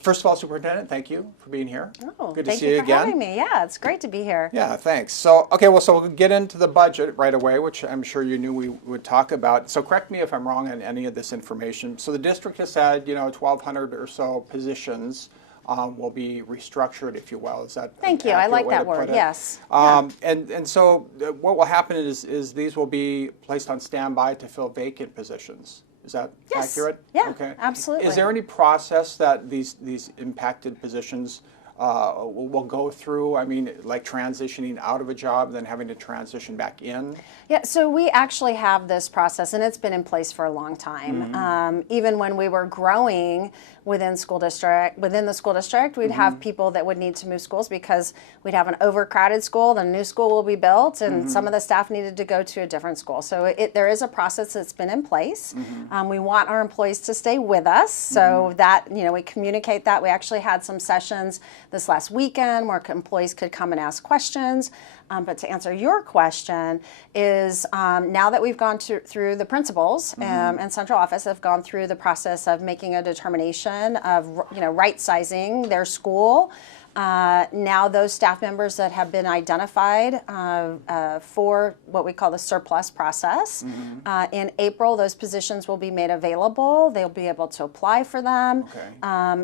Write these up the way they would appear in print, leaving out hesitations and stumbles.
First of all, Superintendent, thank you for being here. Oh, good to thank see you you for again. having me. Yeah, it's great to be here. Yeah, thanks. So, so we'll get into the budget right away, which I'm sure you knew we would talk about. So correct me if I'm wrong on any of this information. So the district has said, 1,200 or so positions will be restructured, if you will. Is that Thank an you. I accurate like way that to word. put it? Yes. And so what will happen is these will be placed on standby to fill vacant positions. Is that Yes. accurate? Yeah, Okay. absolutely. Is there any process that these impacted positions will go through? I mean, like transitioning out of a job, then having to transition back in? Yeah, so we actually have this process, and it's been in place for a long time. Even when we were growing within the school district, we'd have people that would need to move schools because we'd have an overcrowded school, then a new school will be built, and some of the staff needed to go to a different school. So there is a process that's been in place. We want our employees to stay with us, so that, we communicate that. We actually had some sessions this last weekend where employees could come and ask questions. But to answer your question is now that we've gone through the principals and central office have gone through the process of making a determination of right sizing their school. Now those staff members that have been identified for what we call the surplus process, in April those positions will be made available. They'll be able to apply for them. Okay.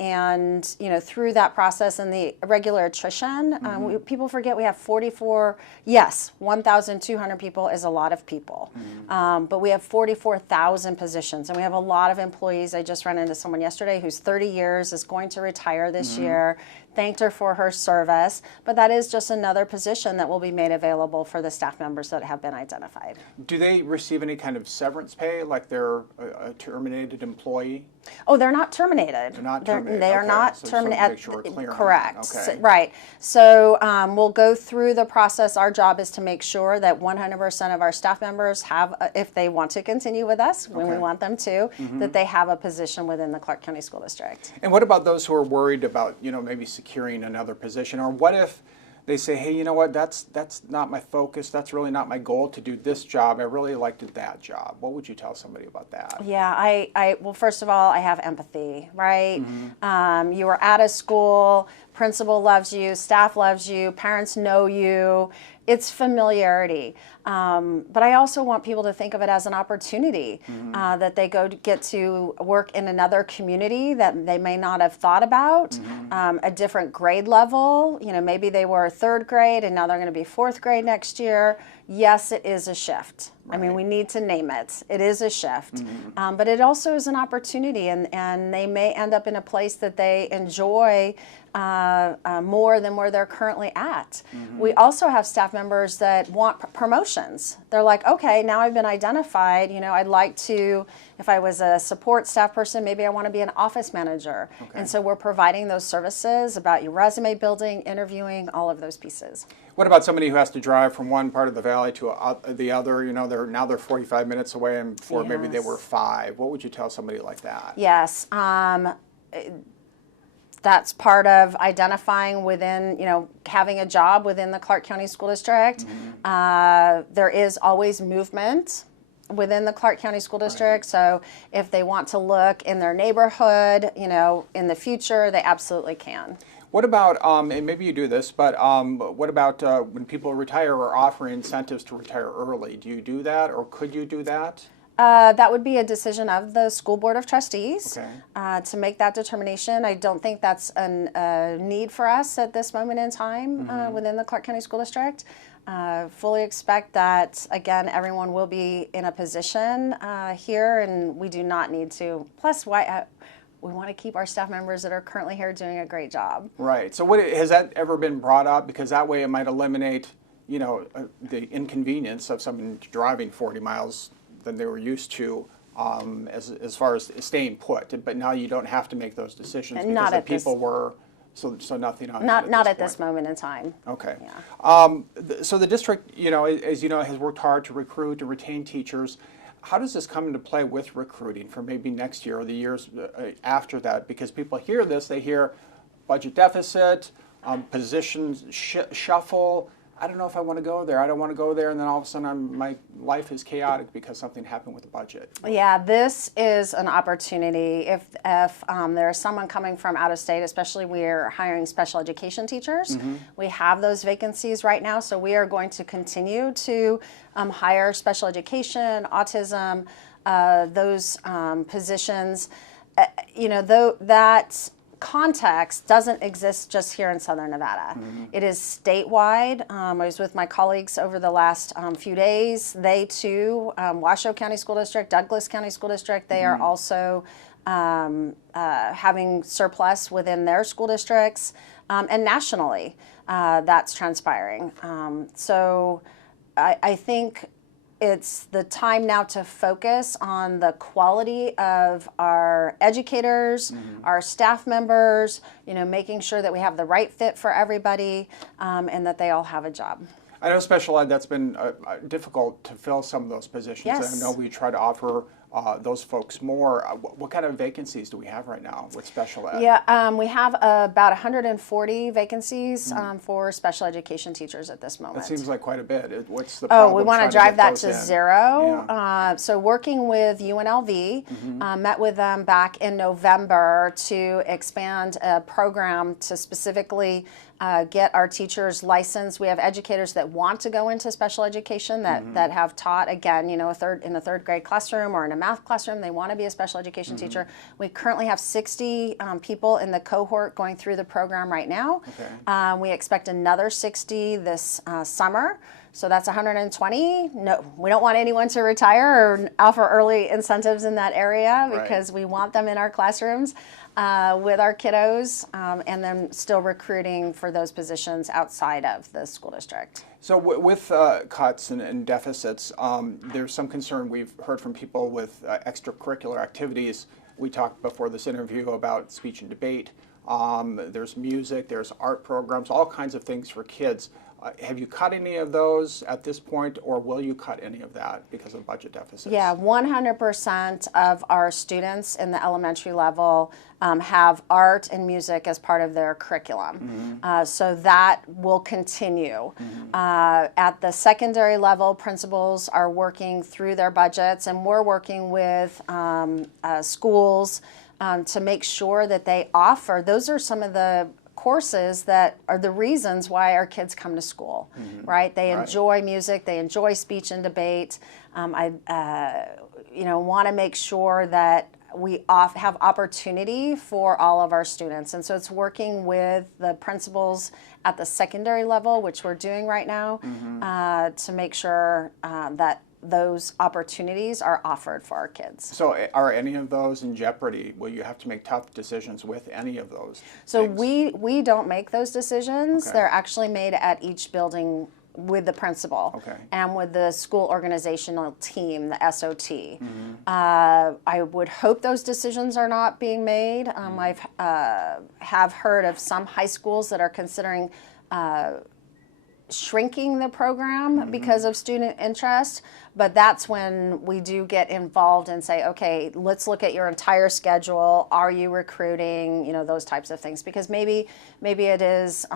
And through that process and the regular attrition, people forget we have 1,200 people is a lot of people. But we have 44,000 positions, and we have a lot of employees. I just ran into someone yesterday who's 30 years, is going to retire this year. Thanked her for her service, but that is just another position that will be made available for the staff members that have been identified. Do they receive any kind of severance pay, like they're a terminated employee? Oh, they're not terminated. They're not terminated. They are Okay. not So just terminated. wanna make sure we're clear on that. Correct. Okay. Right. So we'll go through the process. Our job is to make sure that 100% of our staff members have, if they want to continue with us, when we Okay. want them to, that they have a position within the Clark County School District. And what about those who are worried about, maybe securing another position? Or what if they say, hey, you know what, that's not my focus, that's really not my goal to do this job, I really liked that job. What would you tell somebody about that? Yeah, well, first of all, I have empathy, right? You are at a school, principal loves you, staff loves you, parents know you. It's familiarity. But I also want people to think of it as an opportunity, that they get to work in another community that they may not have thought about, a different grade level. Maybe they were third grade and now they're going to be fourth grade next year. Yes, it is a shift. Right. I mean, we need to name it. It is a shift. But it also is an opportunity, and they may end up in a place that they enjoy more than where they're currently at. We also have staff members that want promotions. They're like, okay, now I've been identified, I'd like to, if I was a support staff person, maybe I want to be an office manager. Okay. And so we're providing those services about your resume building, interviewing, all of those pieces. What about somebody who has to drive from one part of the valley to the other? They're 45 minutes away, and before maybe they were 5. What would you tell somebody like that? Yes. That's part of identifying within, having a job within the Clark County School District. There is always movement within the Clark County School District. Right. So if they want to look in their neighborhood, in the future, they absolutely can. What about, and maybe you do this, but what about when people retire or offer incentives to retire early? Do you do that, or could you do that? That would be a decision of the School Board of Trustees. Okay. To make that determination. I don't think that's a need for us at this moment in time within the Clark County School District. Fully expect that, again, everyone will be in a position here, and we do not need to. Plus, we want to keep our staff members that are currently here doing a great job. Right. So has that ever been brought up? Because that way it might eliminate, the inconvenience of someone driving 40 miles than they were used to, as far as staying put. But now you don't have to make those decisions And because not the at this- people were. So nothing on Not that at this point. moment in time. Okay. Yeah. So the district, as you know, has worked hard to recruit, to retain teachers. How does this come into play with recruiting for maybe next year or the years after that? Because people hear this, they hear budget deficit, positions shuffle. I don't know if I want to go there. I don't want to go there, and then all of a sudden my life is chaotic because something happened with the budget. Yeah, this is an opportunity. If there is someone coming from out of state, especially we're hiring special education teachers, we have those vacancies right now, so we are going to continue to hire special education, autism, those positions. Though that context doesn't exist just here in Southern Nevada. It is statewide. I was with my colleagues over the last few days. They too, Washoe County School District, Douglas County School District, they are also having surplus within their school districts, and nationally that's transpiring. So I think it's the time now to focus on the quality of our educators, our staff members, making sure that we have the right fit for everybody, and that they all have a job. I know special ed, that's been difficult to fill some of those positions. Yes. And I know we try to offer those folks more. What kind of vacancies do we have right now with special ed? Yeah, we have about 140 vacancies for special education teachers at this moment. That seems like quite a bit. What's the problem? Oh, we want to trying drive that get to those in? zero. Yeah. So working with UNLV, met with them back in November to expand a program to specifically get our teachers licensed. We have educators that want to go into special education that have taught, again, in a third grade classroom or in a math classroom. They want to be a special education teacher. We currently have 60 people in the cohort going through the program right now. Okay. We expect another 60 this summer. So that's 120. No, we don't want anyone to retire or offer early incentives in that area because we want them in our classrooms with our kiddos, and then still recruiting for those positions outside of the school district. So with cuts and deficits, there's some concern we've heard from people with extracurricular activities. We talked before this interview about speech and debate. There's music, there's art programs, all kinds of things for kids. Have you cut any of those at this point, or will you cut any of that because of budget deficits? Yeah, 100% of our students in the elementary level have art and music as part of their curriculum. So that will continue. At the secondary level, principals are working through their budgets, and we're working with schools to make sure that they offer. Those are some of the courses that are the reasons why our kids come to school, right? They enjoy music, they enjoy speech and debate. I want to make sure that we have opportunity for all of our students. And so it's working with the principals at the secondary level, which we're doing right now, to make sure that those opportunities are offered for our kids. So are any of those in jeopardy? Will you have to make tough decisions with any of those So things? we don't make those decisions. Okay. They're actually made at each building with the principal and with the school organizational team, the SOT. I would hope those decisions are not being made. I've have heard of some high schools that are considering shrinking the program because of student interest, but that's when we do get involved and say, okay, let's look at your entire schedule. Are you recruiting? Those types of things, because maybe it is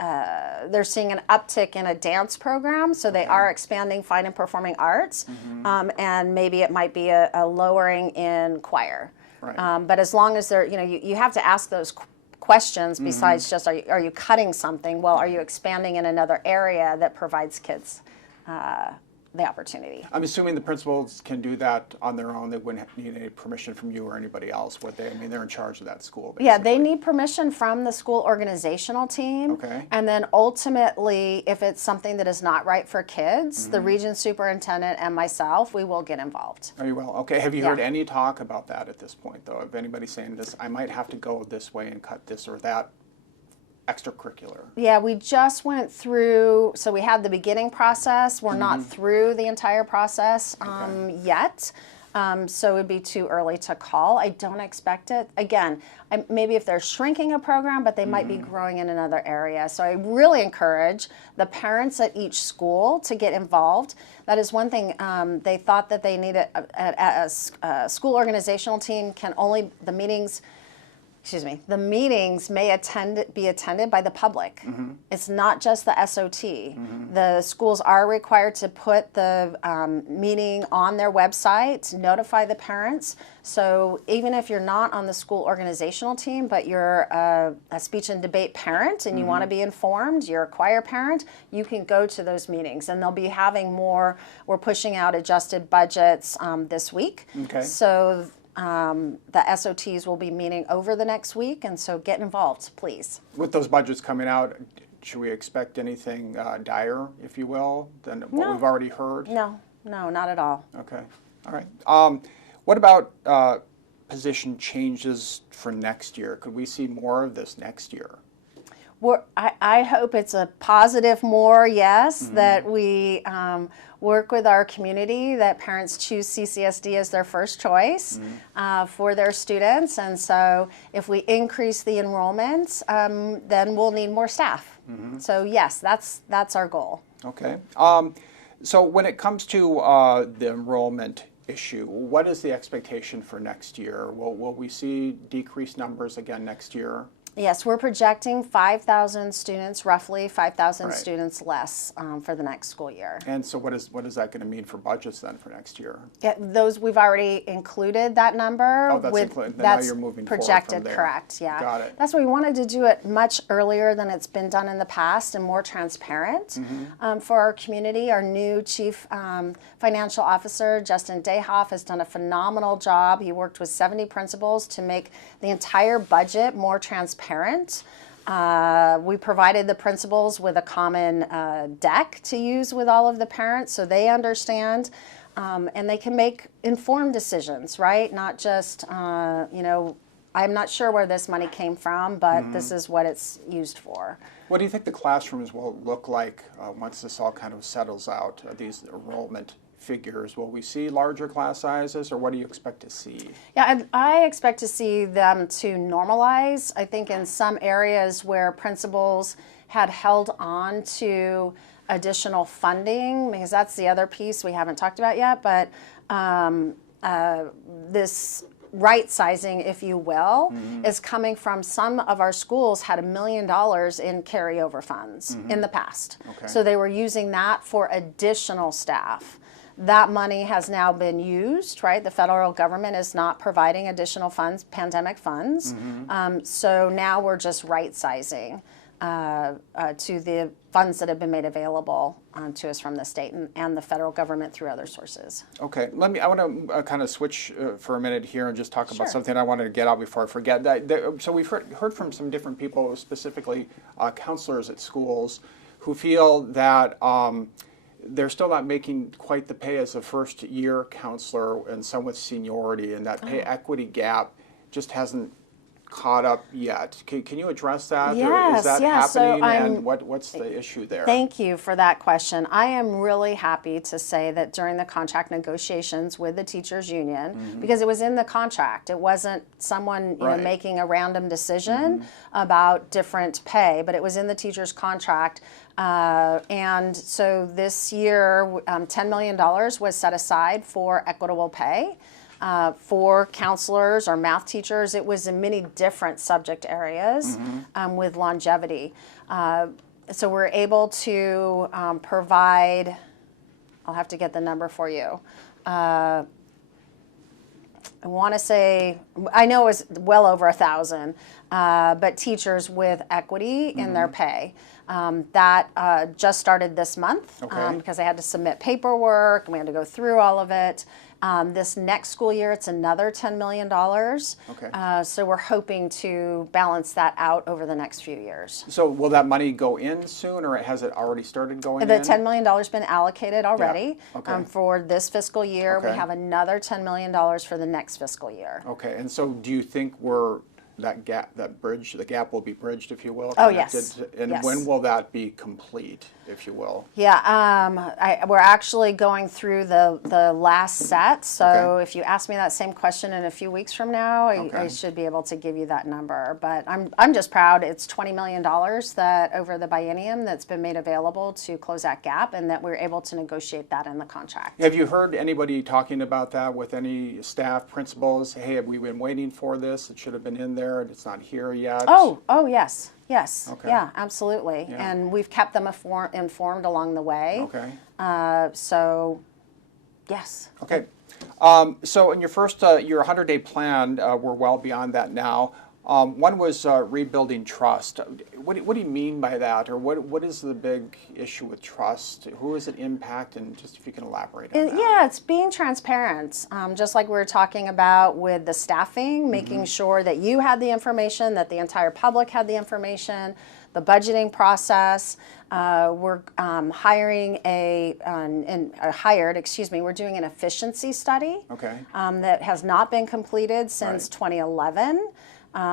they're seeing an uptick in a dance program, so they are expanding fine and performing arts, and maybe it might be a lowering in choir. But as long as they're, you have to ask those questions besides just are you cutting something? Well, are you expanding in another area that provides kids the opportunity? I'm assuming the principals can do that on their own. They wouldn't need any permission from you or anybody else, would they? I mean, they're in charge of that school, basically. Yeah, they need permission from the school organizational team. Okay. And then ultimately, if it's something that is not right for kids, the region superintendent and myself, we will get involved. Very well. Okay. Have you heard any talk about that at this point, though? Of anybody saying this, I might have to go this way and cut this or that extracurricular? Yeah, we just went through, so we had the beginning process. We're not through the entire process yet. So it would be too early to call. I don't expect it. Again, maybe if they're shrinking a program, but they might be growing in another area. So I really encourage the parents at each school to get involved. That is one thing. They thought that they needed a school organizational team can only, the meetings the meetings may be attended by the public. It's not just the SOT. The schools are required to put the meeting on their website, notify the parents. So even if you're not on the school organizational team, but you're a speech and debate parent and you want to be informed, you're a choir parent, you can go to those meetings. And they'll be having more, we're pushing out adjusted budgets this week. Okay. So the SOTs will be meeting over the next week, and so get involved, please. With those budgets coming out, should we expect anything dire, if you will, than what we've already heard? No, not at all. Okay, all right. What about position changes for next year? Could we see more of this next year? I hope it's a positive more, yes, that we work with our community, that parents choose CCSD as their first choice for their students. And so if we increase the enrollment, then we'll need more staff. So yes, that's our goal. Okay. So when it comes to the enrollment issue, what is the expectation for next year? Will we see decreased numbers again next year? Yes, we're projecting 5,000 students, roughly 5,000 Right. students less for the next school year. And so what is that going to mean for budgets then for next year? Yeah, those we've already included that number. Oh, that's included. Then now you're moving forward projected, from there. correct? Yeah, Got it. That's why we wanted to do it much earlier than it's been done in the past and more transparent for our community. Our new chief financial officer, Justin Dayhoff, has done a phenomenal job. He worked with 70 principals to make the entire budget more transparent. We provided the principals with a common deck to use with all of the parents so they understand and they can make informed decisions, right? Not just, I'm not sure where this money came from, but this is what it's used for. What do you think the classrooms will look like once this all kind of settles out, these enrollment figures? Will we see larger class sizes, or what do you expect to see? Yeah, I expect to see them to normalize. I think in some areas where principals had held on to additional funding, because that's the other piece we haven't talked about yet, but this right sizing, if you will, is coming from some of our schools had $1 million in carryover funds in the past. Okay. So they were using that for additional staff. That money has now been used, right? The federal government is not providing additional funds, pandemic funds. So now we're just right sizing to the funds that have been made available to us from the state and the federal government through other sources. Okay, I want to kind of switch for a minute here and just talk about Sure. something I wanted to get out before I forget. So we've heard from some different people, specifically counselors at schools, who feel that they're still not making quite the pay as a first-year counselor and some with seniority, and that pay equity gap just hasn't caught up yet. Can you address that? Or is that happening? And what's the issue there? Thank you for that question. I am really happy to say that during the contract negotiations with the teachers union, because it was in the contract, it wasn't someone Right. making a random decision about different pay, but it was in the teachers contract. And so this year, $10 million was set aside for equitable pay. For counselors or math teachers, it was in many different subject areas with longevity. So we're able to provide, I'll have to get the number for you. I want to say, I know it was well over 1,000, but teachers with equity in their pay. That just started this month because I had to submit paperwork and we had to go through all of it. This next school year, it's another $10 million. Okay. So we're hoping to balance that out over the next few years. So will that money go in soon, or has it already started going in? The $10 million has been allocated already Okay. For this fiscal year. We Okay. have another $10 million for the next fiscal year. Okay, and so do you think the gap will be bridged, if you will? Oh, connected yes. And Yes. when will that be complete, if you will? Yeah, we're actually going through the last set. So Okay. if you ask me that same question in a few weeks from now, I Okay. should be able to give you that number. But I'm just proud. It's $20 million that over the biennium that's been made available to close that gap, and that we're able to negotiate that in the contract. Have you heard anybody talking about that with any staff, principals? Hey, have we been waiting for this? It should have been in there. there and it's not here yet? Oh, yes. Yes. Okay. Yeah, absolutely. Yeah. And we've kept them informed along the way. Okay. So, yes. Okay. So in your first, your 100-day plan, we're well beyond that now. One was rebuilding trust. What do you mean by that? Or what is the big issue with trust? Who does it impact? And just if you can elaborate on that. Yeah, it's being transparent. Just like we were talking about with the staffing, making sure that you had the information, that the entire public had the information, the budgeting process. We're we're doing an efficiency study Okay. that has not been completed since 2011.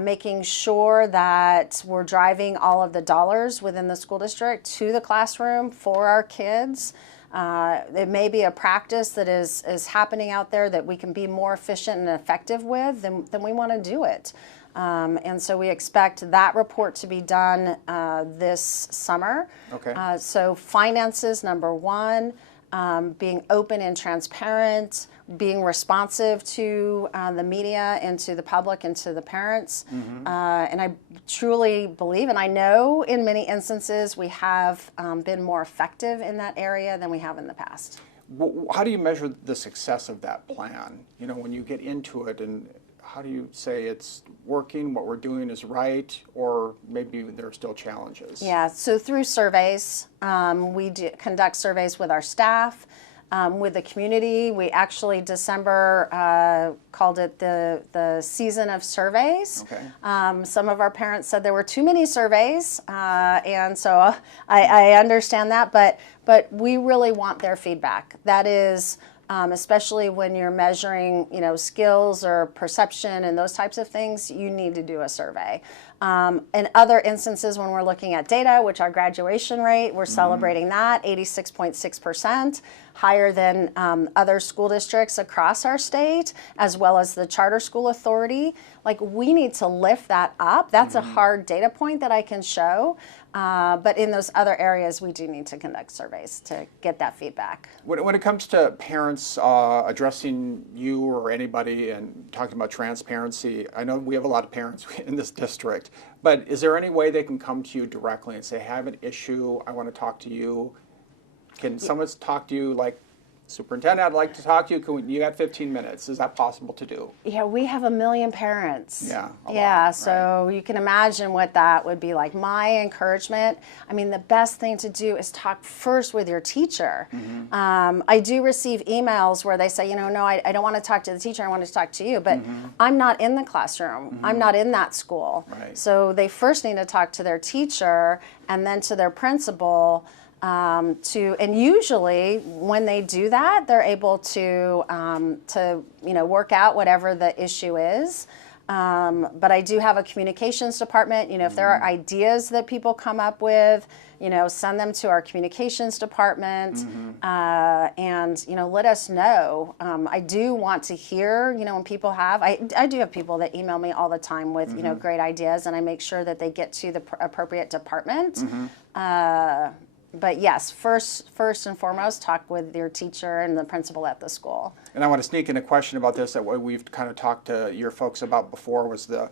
Making sure that we're driving all of the dollars within the school district to the classroom for our kids. It may be a practice that is happening out there that we can be more efficient and effective with, then we want to do it. And so we expect that report to be done this summer. Okay. So finances, number one, being open and transparent, being responsive to the media and to the public and to the parents. And I truly believe, and I know in many instances, we have been more effective in that area than we have in the past. How do you measure the success of that plan? You know, when you get into it, and how do you say it's working, what we're doing is right, or maybe there are still challenges? Yeah, so through surveys, we conduct surveys with our staff, with the community. We actually, December, called it the season of surveys. Okay. Some of our parents said there were too many surveys, and so I understand that, but we really want their feedback. That is, especially when you're measuring, skills or perception and those types of things, you need to do a survey. In other instances, when we're looking at data, which our graduation rate, we're celebrating that, 86.6%, higher than other school districts across our state, as well as the Charter School Authority. Like, we need to lift that up. That's a hard data point that I can show. But in those other areas, we do need to conduct surveys to get that feedback. When it comes to parents addressing you or anybody and talking about transparency, I know we have a lot of parents in this district, but is there any way they can come to you directly and say, I have an issue, I want to talk to you? Can someone talk to you like, Superintendent, I'd like to talk to you. You got 15 minutes. Is that possible to do? Yeah, we have 1 million parents. Yeah. Yeah, so you can imagine what that would be like. My encouragement, I mean, the best thing to do is talk first with your teacher. I do receive emails where they say, no, I don't want to talk to the teacher. I want to talk to you. But I'm not in the classroom. I'm not in that school. Right. So they first need to talk to their teacher and then to their principal. And usually when they do that, they're able to work out whatever the issue is. But I do have a communications department. If there are ideas that people come up with, send them to our communications department, and let us know. I do want to hear, when people have. I do have people that email me all the time with great ideas, and I make sure that they get to the appropriate department. But yes, first and foremost, talk with your teacher and the principal at the school. And I want to sneak in a question about this that we've kind of talked to your folks about before was the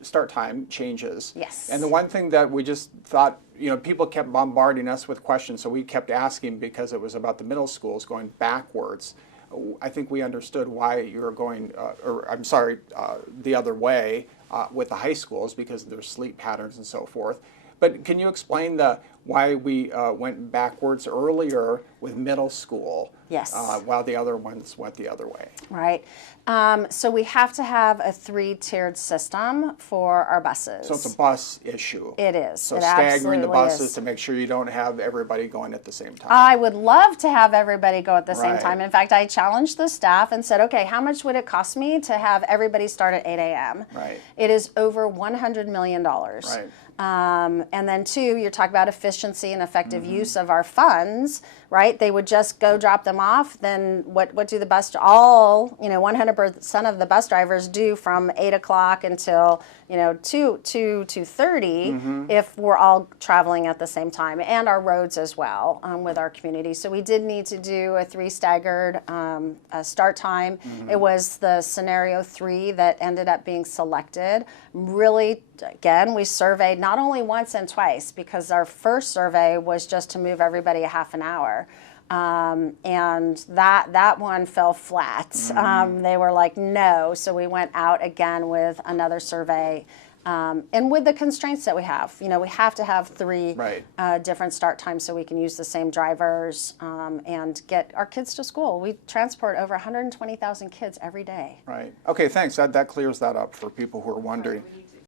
start time changes. Yes. And the one thing that we just thought, people kept bombarding us with questions, so we kept asking because it was about the middle schools going backwards. I think we understood why you were going, the other way with the high schools because of their sleep patterns and so forth. But can you explain why we went backwards earlier with middle school? Yes. While the other ones went the other way. Right. So we have to have a 3-tiered system for our buses. So it's a bus issue. It is. So it staggering the buses is. to make sure you don't have everybody going at the same time. I would love to have everybody go at the same Right. time. In fact, I challenged the staff and said, okay, how much would it cost me to have everybody start at 8 a.m.? Right. It is over $100 million. Right. And then 2, you're talking about efficiency and effective use of our funds. right? They would just go drop them off. Then what do the bus, all, 100% of the bus drivers do from 8 o'clock until, 2:30 if we're all traveling at the same time, and our roads as well with our community. So we did need to do a 3 staggered start time. It was the scenario 3 that ended up being selected. Really, again, we surveyed not only once and twice, because our first survey was just to move everybody a half an hour. And that one fell flat. They were like, no. So we went out again with another survey. And with the constraints that we have, we have to have 3 different start times so we can use the same drivers and get our kids to school. We transport over 120,000 kids every day. Right. Okay, thanks. That clears that up for people who are wondering.